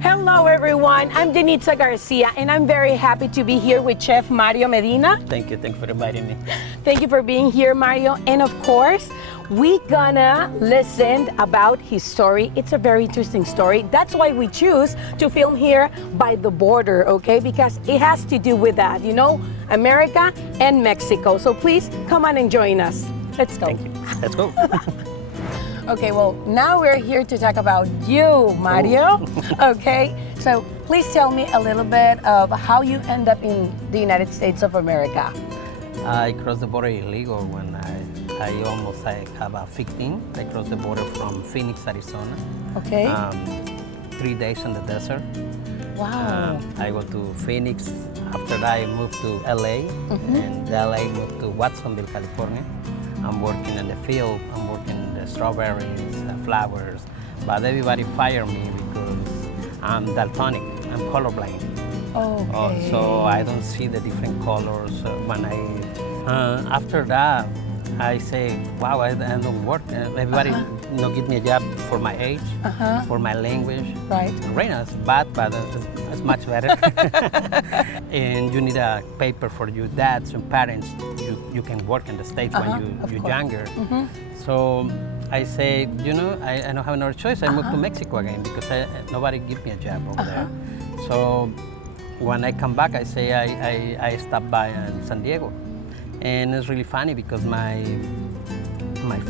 Hello, everyone. I'm Denitza Garcia, and I'm very happy to be here with Chef Mario Medina. Thank you for inviting me. Thank you for being here, Mario. And of course, we gonna listen about his story. It's a very interesting story. That's why we choose to film here by the border, okay? Because it has to do with that, you know, America and Mexico. So please come on and join us. Let's go. Thank you. Let's go. Okay, well, now we're here to talk about you, Mario. Okay, so please tell me a little bit of how you end up in the United States of America. I crossed the border illegal when I have 15. I crossed the border from Phoenix, Arizona. Okay. 3 days in the desert. Wow. I go to Phoenix. After that, I moved to LA, and LA moved to Watsonville, California. I'm working in the field. I'm working the strawberries, flowers, but everybody fired me because I'm daltonic. I'm colorblind. Okay. So I don't see the different colors. When after that, I say, wow, I don't work. Everybody give me a job for my age, for my language. Right. Right now it's bad, but it's much better. And you need a paper for your dads and parents. You can work in the States when you're younger. So I say, you know, I don't have another choice. I moved to Mexico again because nobody give me a job over there. So when I come back, I say I stopped by in San Diego. And it's really funny because my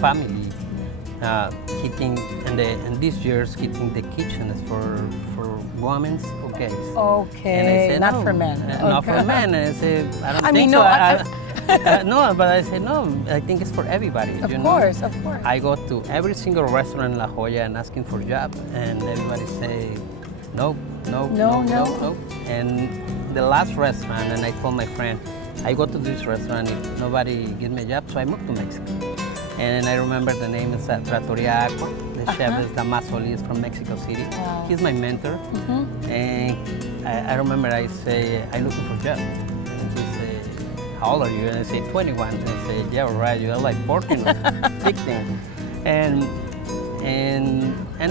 family hitting in these years hitting the kitchen for women's okay. Okay, and I say, not no, for men. Not for men. And I say I don't I think mean, so. no, No, but I say no. I think it's for everybody. Of you course, know? of course. I go to every single restaurant in La Jolla and asking for a job, and everybody say no. And the last restaurant, and I told my friend, I go to this restaurant, if nobody gives me a job, so I moved to Mexico. And I remember the name is Trattoria Aqua. The chef is Damaso Lee, from Mexico City. Wow. He's my mentor. And I remember I say, I'm looking for a job. And he say, how old are you? And I say, 21. And I say, yeah, right, you're like 14 or 16. And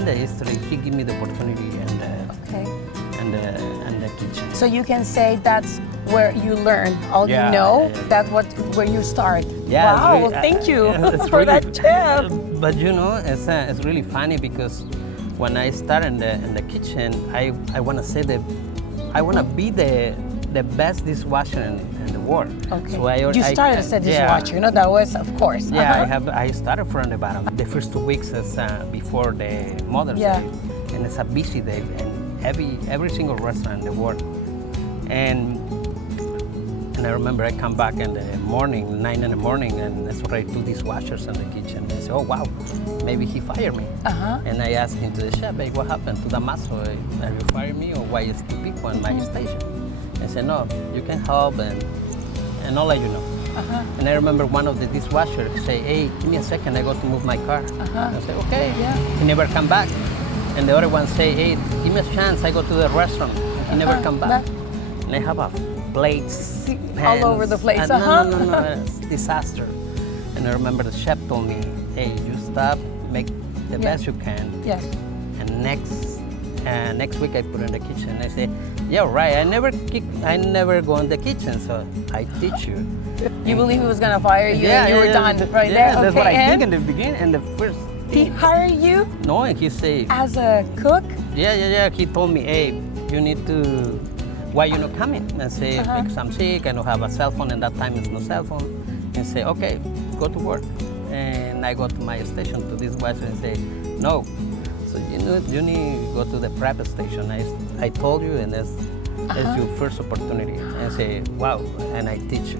the history, he gave me the opportunity and the kitchen. So you can say that's where you learn all you know. That's where you start. Yeah, wow. really, Well, thank you for really, that tip. But you know, it's really funny because when I start in the kitchen, I want to say that I want to be the best dishwasher in the world. Okay. So you started as a dishwasher, you know, that was, of course. Yeah, I started from the bottom. The first 2 weeks is before the Mother's Day, and it's a busy day, and every single restaurant in the world. And I remember I come back in the morning, 9 in the morning, and I saw 2 dishwashers in the kitchen. And I said, oh wow, maybe he fired me. And I asked him to the chef, hey, what happened to Damaso? Are you firing me, or why is the people in my station? I said, no, you can help, and I'll let you know. And I remember one of the dishwashers say, hey, give me a second, I got to move my car. I said, okay. He never come back. And the other one say, hey, give me a chance, I go to the restaurant. He never come back. And I have plates, pans, all over the place. No, it's disaster. And I remember the chef told me, hey, you stop, make the best you can. Yes. And next week I put in the kitchen. I say, yeah, right. I never go in the kitchen, so I teach you. You believe he was gonna fire you? Yeah, and you were done right there. Yeah, that's what I think and in the beginning. And the first he hired you no, and he say as a cook. Yeah. He told me, hey, you need to. Why you not coming? And say, because I'm sick, I don't have a cell phone, and that time is no cell phone. And say, okay, go to work. And I go to my station to this dishwasher and say, no. So you need to go to the prep station. I told you, and that's your first opportunity. And say, wow, and I teach you.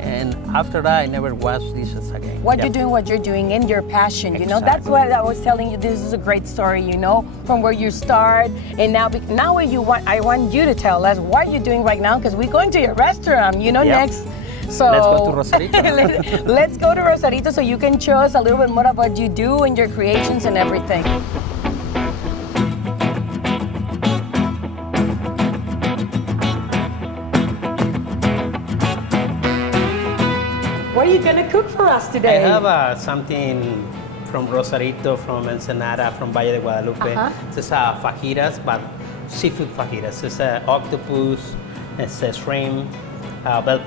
And after that, I never wash dishes again. You're doing what you're doing in your passion, you know? That's what I was telling you. This is a great story, you know, from where you start. And now I want you to tell us what you're doing right now, because we're going to your restaurant, you know, next. So let's go to Rosarito. Let's go to Rosarito so you can show us a little bit more of what you do and your creations and everything. What are you going to cook for us today? I have something from Rosarito, from Ensenada, from Valle de Guadalupe. It's fajitas, but seafood fajitas. It's octopus, it's shrimp,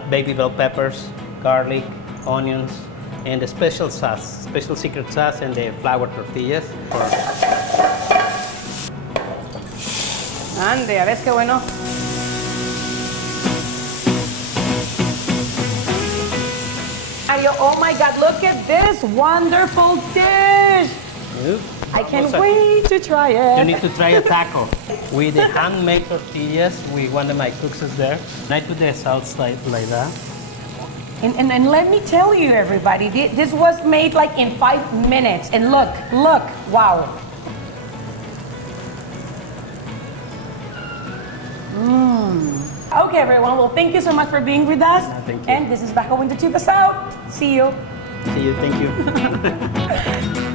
baby bell peppers, garlic, onions, and the special sauce, special secret sauce, and the flour tortillas. Ande, a ver qué bueno. Mario, oh my God, look at this wonderful dish. I can't wait to try it. You need to try a taco. With the handmade tortillas, one of my cooks is there. I do the sauce like that. And let me tell you, everybody, this was made like in 5 minutes. And look, wow. Okay, everyone. Well, thank you so much for being with us. Thank you. And this is Baja Winter to the South. See you. See you. Thank you.